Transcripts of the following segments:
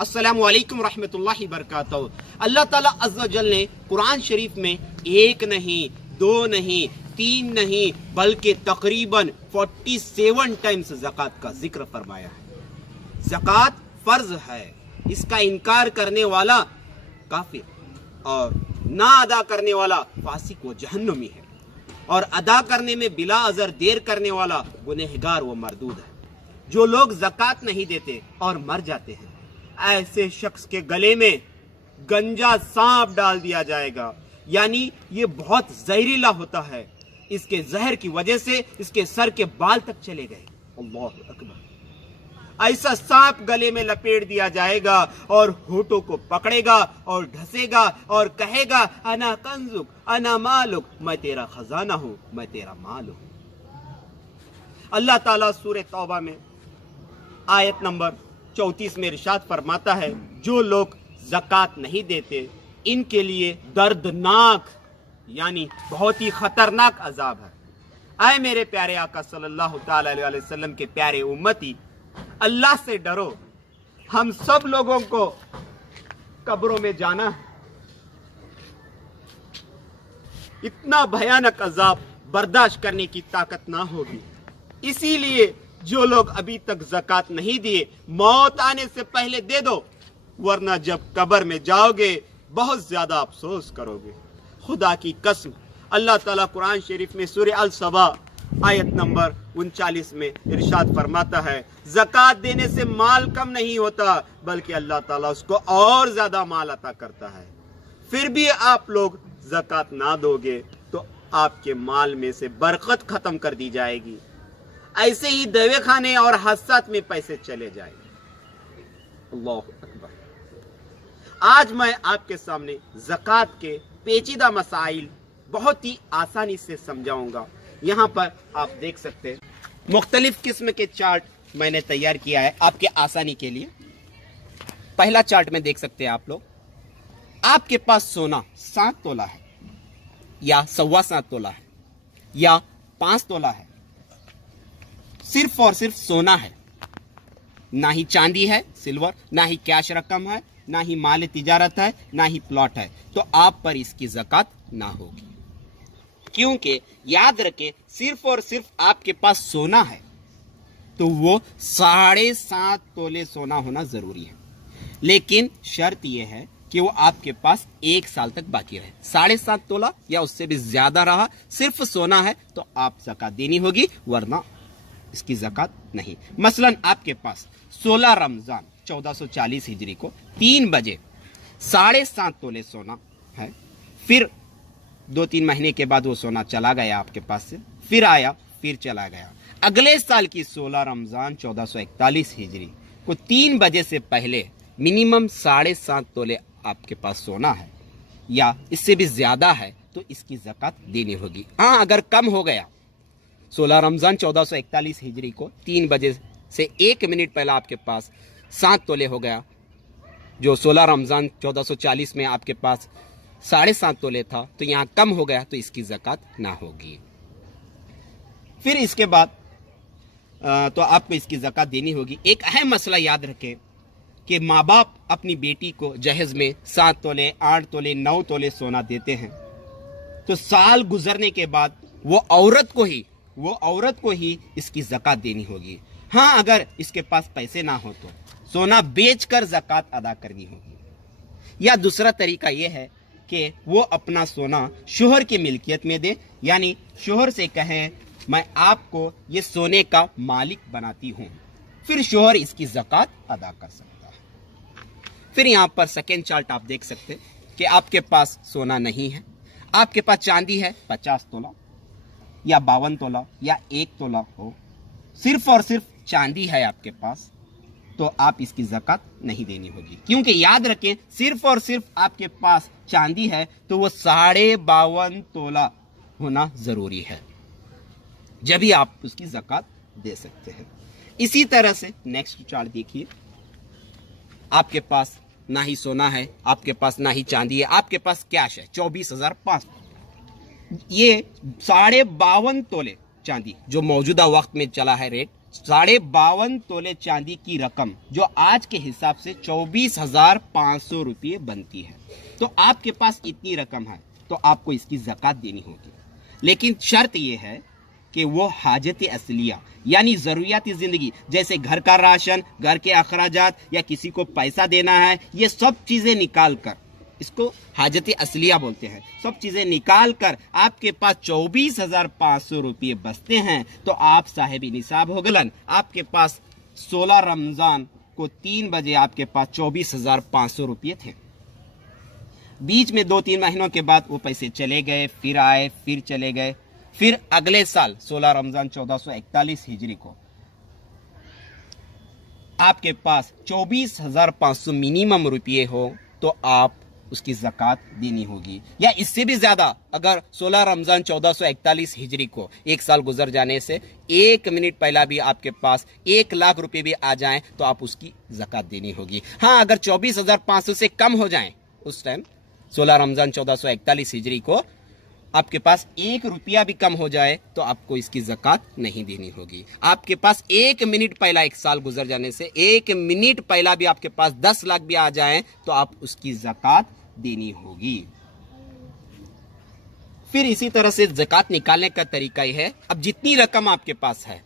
अस्सलामु अलैकुम रहमतुल्लाहि बरकातहू। अल्लाह ताला अज़्ज़ व जल ने कुरान शरीफ में एक नहीं, दो नहीं, तीन नहीं, बल्कि तकरीबन 47 टाइम्स ज़कात का जिक्र फरमाया है। ज़कात फर्ज है, इसका इनकार करने वाला काफिर और ना अदा करने वाला फासिक व जहन्नमी है, और अदा करने में बिला अज़र देर करने वाला गुनहगार व मरदूद है। जो लोग ज़कात नहीं देते और मर जाते हैं, ऐसे शख्स के गले में गंजा सांप डाल दिया जाएगा। यानी ये बहुत जहरीला होता है, इसके जहर की वजह से इसके सर के बाल तक चले गए। अल्लाहु अकबर। ऐसा सांप गले में लपेट दिया जाएगा और होठों को पकड़ेगा और ढसेगा और कहेगा, अना कंजुक अना मालुक, मैं तेरा खजाना हूं, मैं तेरा माल हूं। अल्लाह ताला सूरह तौबा में आयत नंबर 34 में इरशाद फरमाता है, जो लोग ज़कात नहीं देते इनके लिए दर्दनाक यानी बहुत ही खतरनाक अजाब है। आए मेरे प्यारे आका सल्लल्लाहु ताला अलैहि वसल्लम के प्यारे उम्मती, अल्लाह से डरो। हम सब लोगों को कब्रों में जाना है। इतना भयानक अजाब बर्दाश्त करने की ताकत ना होगी। इसीलिए जो लोग अभी तक ज़कात नहीं दिए, मौत आने से पहले दे दो, वरना जब कब्र में जाओगे बहुत ज्यादा अफसोस करोगे। खुदा की कसम, अल्लाह ताला कुरान शरीफ में सूरह अल सबा आयत नंबर 39 में इरशाद फरमाता है, ज़कात देने से माल कम नहीं होता, बल्कि अल्लाह ताला उसको और ज्यादा माल अता करता है। फिर भी आप लोग ज़कात ना दोगे तो आपके माल में से बरकत खत्म कर दी जाएगी। ऐसे ही दवे खाने और हादसात में पैसे चले जाएंगे। अल्लाहु अकबर। आज मैं आपके सामने ज़कात के पेचीदा मसाइल बहुत ही आसानी से समझाऊंगा। यहाँ पर आप देख सकते हैं मुख्तलिफ किस्म के चार्ट मैंने तैयार किया है आपके आसानी के लिए। पहला चार्ट में देख सकते हैं आप लोग, आपके पास सोना 7 तोला है या 7.25 तोला है या 5 तोला है, सिर्फ और सिर्फ सोना है, ना ही चांदी है सिल्वर, ना ही कैश रकम है, ना ही माल तिजारत है, ना ही प्लॉट है, तो आप पर इसकी ज़कात ना होगी। क्योंकि याद रखें, सिर्फ और सिर्फ आपके पास सोना है तो वो 7.5 तोले सोना होना जरूरी है, लेकिन शर्त यह है कि वो आपके पास 1 साल तक बाकी रहे। 7.5 तोला या उससे भी ज्यादा रहा, सिर्फ सोना है तो आप ज़कात देनी होगी, वरना इसकी ज़कात नहीं। मसलन आपके पास 16 रमजान 1440 हिजरी को 3 बजे 7.5 तोले सोना है, फिर 2-3 महीने के बाद वो सोना चला गया आपके पास से, फिर आया, फिर चला गया। अगले साल की 16 रमजान 1441 हिजरी को 3 बजे से पहले मिनिमम 7.5 तोले आपके पास सोना है या इससे भी ज्यादा है तो इसकी ज़कात देनी होगी। हाँ, अगर कम हो गया, 16 रमजान 1441 हिजरी को 3 बजे से 1 मिनट पहले आपके पास 7 तोले हो गया, जो 16 रमजान 1440 में आपके पास 7.5 तोले था, तो यहाँ कम हो गया तो इसकी ज़कात ना होगी। फिर इसके बाद तो आपको इसकी ज़कात देनी होगी। एक अहम मसला याद रखें कि माँ बाप अपनी बेटी को जहेज में 7 तोले 8 तोले 9 तोले सोना देते हैं, तो साल गुजरने के बाद वो औरत को ही इसकी ज़कात देनी होगी। हाँ, अगर इसके पास पैसे ना हो तो सोना बेचकर ज़कात अदा करनी होगी। या दूसरा तरीका यह है कि वो अपना सोना शोहर की मिल्कियत में दे, यानी शोहर से कहें, मैं आपको ये सोने का मालिक बनाती हूं, फिर शोहर इसकी ज़कात अदा कर सकता है। फिर यहाँ पर सेकेंड चार्ट आप देख सकते हैं कि आपके पास सोना नहीं है, आपके पास चांदी है 50 तोला या 52 तोला या 1 तोला हो, सिर्फ और सिर्फ चांदी है आपके पास, तो आप इसकी ज़कात नहीं देनी होगी। क्योंकि याद रखें, सिर्फ और सिर्फ आपके पास चांदी है तो वो 52.5 तोला होना जरूरी है, जब ही आप उसकी ज़कात दे सकते हैं। इसी तरह से नेक्स्ट चार्ट देखिए, आपके पास ना ही सोना है, आपके पास ना ही चांदी है, आपके पास कैश है 24,500। ये 52.5 तोले चांदी जो मौजूदा वक्त में चला है रेट 52.5 तोले चांदी की रकम जो आज के हिसाब से 24,500 रुपये बनती है, तो आपके पास इतनी रकम है तो आपको इसकी ज़कात देनी होगी। लेकिन शर्त यह है कि वो हाजत असलिया यानी ज़रूरियाती ज़िंदगी, जैसे घर का राशन, घर के अखराजात या किसी को पैसा देना है, ये सब चीज़ें निकाल कर, इसको हाजत असलिया बोलते हैं, सब चीज़ें निकाल कर आपके पास 24,500 रुपये बचते हैं तो आप साहिब निसाब हो गलन। आपके पास 16 रमज़ान को 3 बजे आपके पास 24,500 रुपये थे। बीच में 2-3 महीनों के बाद वो पैसे चले गए, फिर आए, फिर चले गए। फिर अगले साल 16 रमज़ान 1441 हिजरी को आपके पास 24,500 मिनिमम रुपये हो तो आप उसकी ज़कात देनी होगी, या इससे भी ज़्यादा। अगर 16 रमज़ान 1441 हिजरी को एक साल गुजर जाने से 1 मिनट पहला भी आपके पास 1 लाख रुपए भी आ जाएं तो आप उसकी ज़कात देनी होगी। हाँ, अगर 24,500 से कम हो जाएं उस टाइम 16 रमज़ान 1441 हिजरी को आपके पास 1 रुपया भी कम हो जाए तो आपको इसकी ज़कात नहीं देनी होगी। आपके पास 1 मिनट पहला, एक साल गुजर जाने से 1 मिनट पहला भी आपके पास 10 लाख भी आ जाए तो आप उसकी ज़कात देनी होगी। फिर इसी तरह से ज़कात निकालने का तरीका यह है, अब जितनी रकम आपके पास है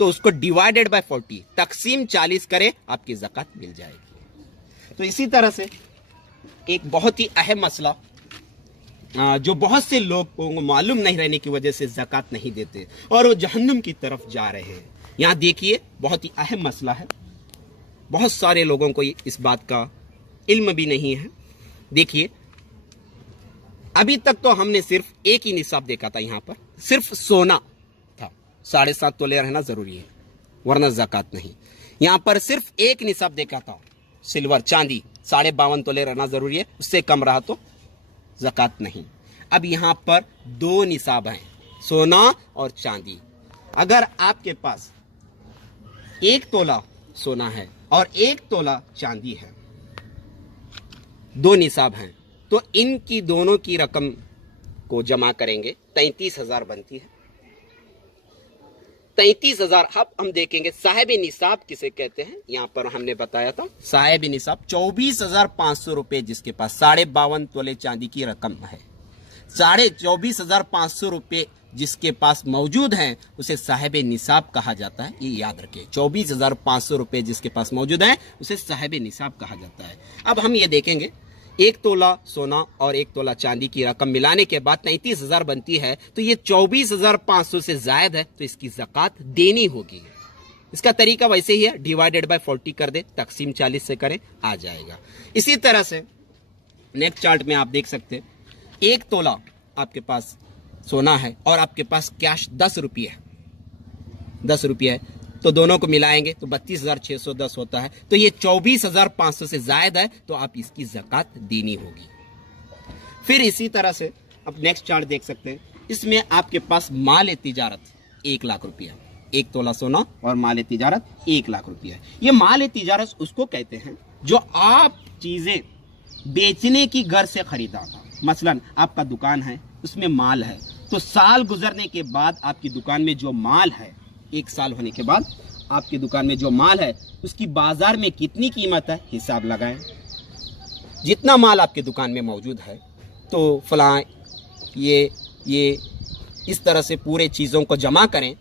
तो उसको डिवाइडेड बाय 40 तकसीम 40 करें, आपकी ज़कात मिल जाएगी। तो इसी तरह से एक बहुत ही अहम मसला जो बहुत से लोगों को मालूम नहीं रहने की वजह से ज़कात नहीं देते और वो जहन्नुम की तरफ जा रहे हैं। यहाँ देखिए, बहुत ही अहम मसला है, बहुत सारे लोगों को इस बात का इल्म भी नहीं है। देखिए, अभी तक तो हमने सिर्फ एक ही निसाब देखा था, यहाँ पर सिर्फ सोना था, 7.5 तोले रहना जरूरी है वरना ज़कात नहीं। यहाँ पर सिर्फ एक निसाब देखा था, सिल्वर चांदी 52.5 तोले रहना जरूरी है, उससे कम रहा तो ज़कात नहीं। अब यहाँ पर 2 निसाब हैं, सोना और चांदी। अगर आपके पास 1 तोला सोना है और 1 तोला चांदी है, 2 निसाब हैं, तो इनकी दोनों की रकम को जमा करेंगे 33,000 बनती है। 33,000। अब हम देखेंगे साहिब निसाब किसे कहते हैं। यहाँ पर हमने बताया था साहिब निसाब 24,500 रुपए जिसके पास 52.5 तोले चांदी की रकम है, 24,500 रुपए जिसके पास मौजूद हैं उसे साहिब निसाब कहा जाता है। ये याद रखें, 24,500 रुपए जिसके पास मौजूद हैं उसे साहिब निसाब कहा जाता है। अब हम ये देखेंगे, 1 तोला सोना और 1 तोला चांदी की रकम मिलाने के बाद 33,000 बनती है, तो ये 24,500 से जायद है तो इसकी ज़कात देनी होगी। इसका तरीका वैसे ही है, डिवाइडेड बाय 40 कर दे, तकसीम 40 से करें, आ जाएगा। इसी तरह से नेक्स्ट चार्ट में आप देख सकते हैं, 1 तोला आपके पास सोना है और आपके पास कैश 10 रुपये है, 10 रुपये है, तो दोनों को मिलाएंगे तो 32,610 होता है। तो ये 24,500 से जायद है तो आप इसकी ज़कात देनी होगी। फिर इसी तरह से अब नेक्स्ट चार्ट देख सकते हैं, इसमें आपके पास माल तिजारत 1 लाख रुपया, 1 तोला सोना और माल तिजारत 1 लाख रुपया। ये माल तिजारत उसको कहते हैं जो आप चीज़ें बेचने की घर से खरीदा था। मसलन आपका दुकान है, उसमें माल है, तो साल गुजरने के बाद आपकी दुकान में जो माल है, 1 साल होने के बाद आपकी दुकान में जो माल है उसकी बाजार में कितनी कीमत है हिसाब लगाएं। जितना माल आपके दुकान में मौजूद है तो फलां ये इस तरह से पूरे चीज़ों को जमा करें,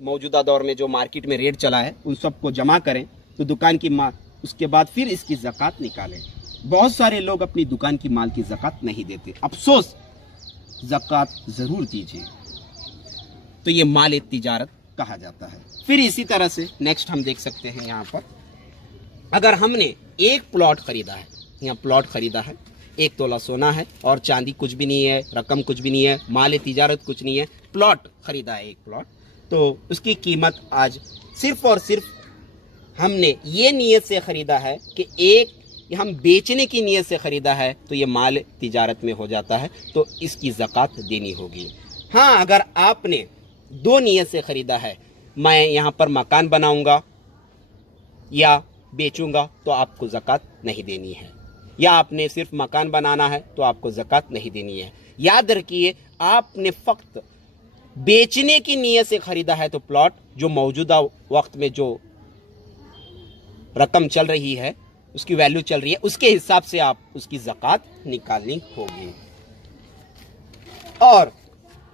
मौजूदा दौर में जो मार्केट में रेट चला है उन सब को जमा करें तो दुकान की माल, उसके बाद फिर इसकी ज़कात निकालें। बहुत सारे लोग अपनी दुकान की माल की ज़कात नहीं देते, अफसोस, ज़कात ज़रूर दीजिए। तो ये माल तिजारत कहा जाता है। फिर इसी तरह से नेक्स्ट हम देख सकते हैं, यहाँ पर अगर हमने एक प्लॉट खरीदा है, यहाँ प्लॉट खरीदा है, 1 तोला सोना है और चांदी कुछ भी नहीं है, रकम कुछ भी नहीं है, माल तिजारत कुछ नहीं है, प्लॉट खरीदा है 1 प्लॉट, तो उसकी कीमत आज सिर्फ और सिर्फ हमने ये नीयत से ख़रीदा है कि एक हम बेचने की नीयत से ख़रीदा है तो ये माल तिजारत में हो जाता है, तो इसकी ज़कात देनी होगी। हाँ, अगर आपने 2 नीयत से ख़रीदा है, मैं यहाँ पर मकान बनाऊँगा या बेचूँगा, तो आपको ज़कात नहीं देनी है, या आपने सिर्फ मकान बनाना है तो आपको ज़कात नहीं देनी है। याद रखिए, आपने फ़क्त बेचने की नीयत से खरीदा है तो प्लॉट जो मौजूदा वक्त में जो रकम चल रही है, उसकी वैल्यू चल रही है, उसके हिसाब से आप उसकी ज़कात निकालनी होगी। और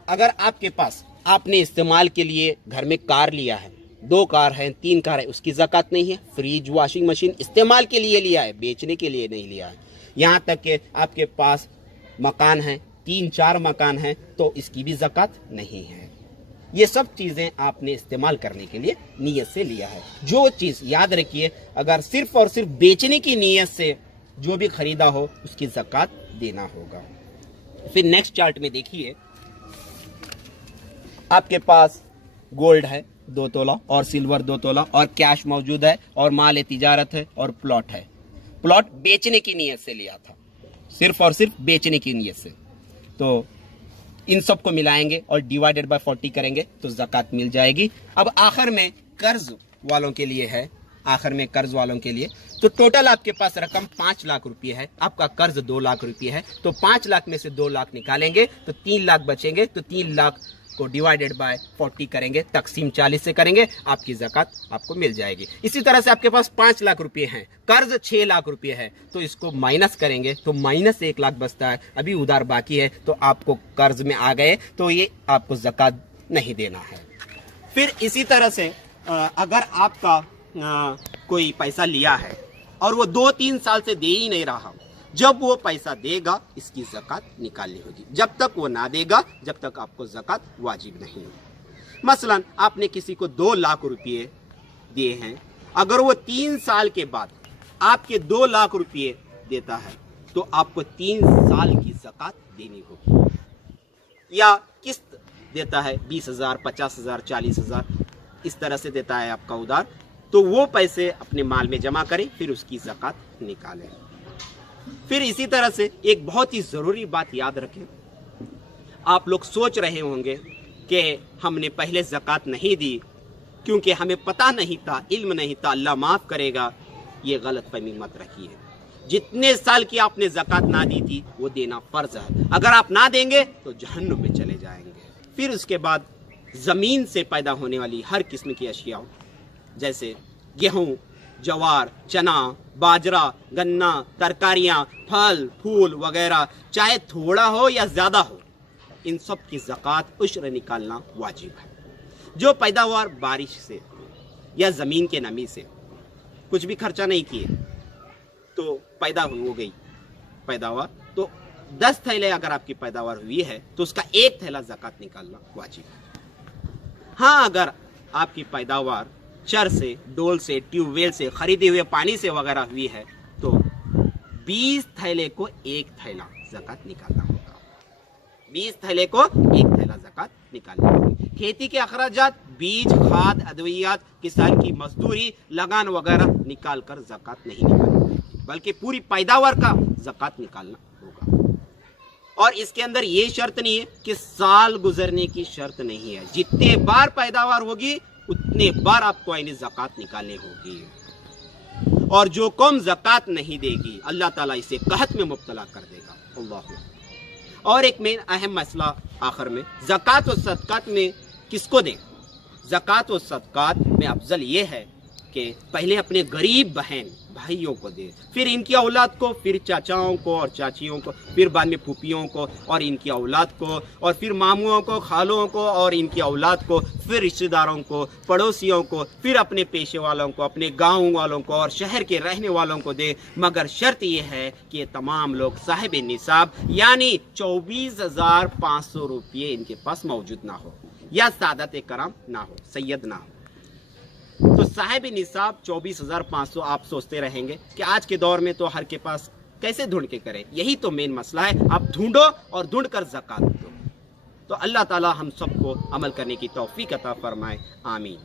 अगर आपके पास आपने इस्तेमाल के लिए घर में कार लिया है, 2 कार हैं, 3 कार है, उसकी ज़कात नहीं है। फ्रिज, वॉशिंग मशीन इस्तेमाल के लिए लिया है, बेचने के लिए नहीं लिया है। यहाँ तक कि आपके पास मकान है, 3-4 मकान हैं, तो इसकी भी ज़कात नहीं है। ये सब चीज़ें आपने इस्तेमाल करने के लिए नीयत से लिया है। जो चीज़ याद रखिए, अगर सिर्फ और सिर्फ बेचने की नीयत से जो भी खरीदा हो उसकी ज़कात देना होगा। फिर नेक्स्ट चार्ट में देखिए, आपके पास गोल्ड है 2 तोला और सिल्वर 2 तोला और कैश मौजूद है और माल तिजारत है और प्लॉट है। प्लॉट बेचने की नीयत से लिया था, सिर्फ और सिर्फ बेचने की नीयत से। तो इन सब को मिलाएंगे और डिवाइडेड बाय 40 करेंगे तो ज़कात मिल जाएगी। अब आखिर में कर्ज वालों के लिए है, आखिर में कर्ज वालों के लिए तो टोटल आपके पास रकम 5 लाख रुपये है, आपका कर्ज 2 लाख रुपये है। तो 5 लाख में से 2 लाख निकालेंगे तो 3 लाख बचेंगे। तो 3 लाख को डिवाइडेड बाय 40 करेंगे, तकसीम 40 से करेंगे, आपकी ज़कात आपको मिल जाएगी। इसी तरह से आपके पास 5 लाख रुपये हैं, कर्ज 6 लाख रुपये है, तो इसको माइनस करेंगे तो माइनस 1 लाख बचता है, अभी उधार बाकी है, तो आपको कर्ज में आ गए तो ये आपको ज़कात नहीं देना है। फिर इसी तरह से अगर आपका कोई पैसा लिया है और वो 2-3 साल से दे ही नहीं रहा, जब वो पैसा देगा इसकी ज़कात निकालनी होगी। जब तक वो ना देगा जब तक आपको ज़कात वाजिब नहीं है। मसलन आपने किसी को 2 लाख रुपये दिए हैं, अगर वो 3 साल के बाद आपके 2 लाख रुपये देता है तो आपको 3 साल की ज़कात देनी होगी। या किस्त देता है 20,000, 50,000, 40,000, इस तरह से देता है आपका उधार, तो वो पैसे अपने माल में जमा करें, फिर उसकी ज़कात निकालें। फिर इसी तरह से एक बहुत ही ज़रूरी बात याद रखें, आप लोग सोच रहे होंगे कि हमने पहले ज़कात नहीं दी क्योंकि हमें पता नहीं था, इल्म नहीं था, अल्लाह माफ़ करेगा। ये गलत फहमी मत रखिए। जितने साल की आपने ज़कात ना दी थी वो देना फ़र्ज़ है, अगर आप ना देंगे तो जहन्नुम में चले जाएंगे। फिर उसके बाद ज़मीन से पैदा होने वाली हर किस्म की अशिया जैसे गेहूँ, जवार, चना, बाजरा, गन्ना, तरकारियाँ, फल फूल वगैरह, चाहे थोड़ा हो या ज़्यादा हो, इन सब की ज़कात उश्र निकालना वाजिब है। जो पैदावार बारिश से या ज़मीन के नमी से कुछ भी खर्चा नहीं किए तो पैदा हो गई पैदावार, तो 10 थैले अगर आपकी पैदावार हुई है तो उसका 1 थैला ज़कात निकालना वाजिब है। हाँ, अगर आपकी पैदावार चर से, डोल से, ट्यूबवेल से, खरीदे हुए पानी से वगैरह हुई है तो 20 थैले को 1 थैला ज़कात निकालना होगा। 20 थैले को 1 थैला ज़कात निकालनी होगी। खेती के अखराजात, बीज, खाद, अद्वियात, किसान की मजदूरी, लगान वगैरह निकाल कर ज़कात नहीं निकालनी होगी, बल्कि पूरी पैदावार का ज़कात निकालना होगा। और इसके अंदर ये शर्त नहीं है कि साल गुजरने की शर्त नहीं है, जितने बार पैदावार होगी उतने बार आपको यानी ज़कात निकालनी होगी। और जो कौम ज़कात नहीं देगी अल्लाह ताला इसे कहत में मुब्तला कर देगा। अल्लाह। और एक मेन अहम मसला आखिर में, ज़कात और सदक़ात में किसको दें? ज़कात और सदक़ात में अफजल ये है कि पहले अपने गरीब बहन भाइयों को दे, फिर इनकी औलाद को, फिर चाचाओं को और चाचियों को, फिर बाद में फूफियों को और इनकी औलाद को, और फिर मामुओं को, खालों को और इनकी औलाद को, फिर रिश्तेदारों को, पड़ोसियों को, फिर अपने पेशे वालों को, अपने गाँव वालों को और शहर के रहने वालों को दे। मगर शर्त यह है कि ये तमाम लोग साहिब निसाब यानी 24,500 रुपये इनके पास मौजूद ना हो या सादत कराम ना हो, सैयद ना हो। तो साहिब निसाब 24,500 आप सोचते रहेंगे कि आज के दौर में तो हर के पास कैसे ढूंढ के करें, यही तो मेन मसला है। आप ढूंढो और ढूंढ कर ज़कात दो। तो अल्लाह ताला हम सबको अमल करने की तौफीक अता फरमाए, आमीन।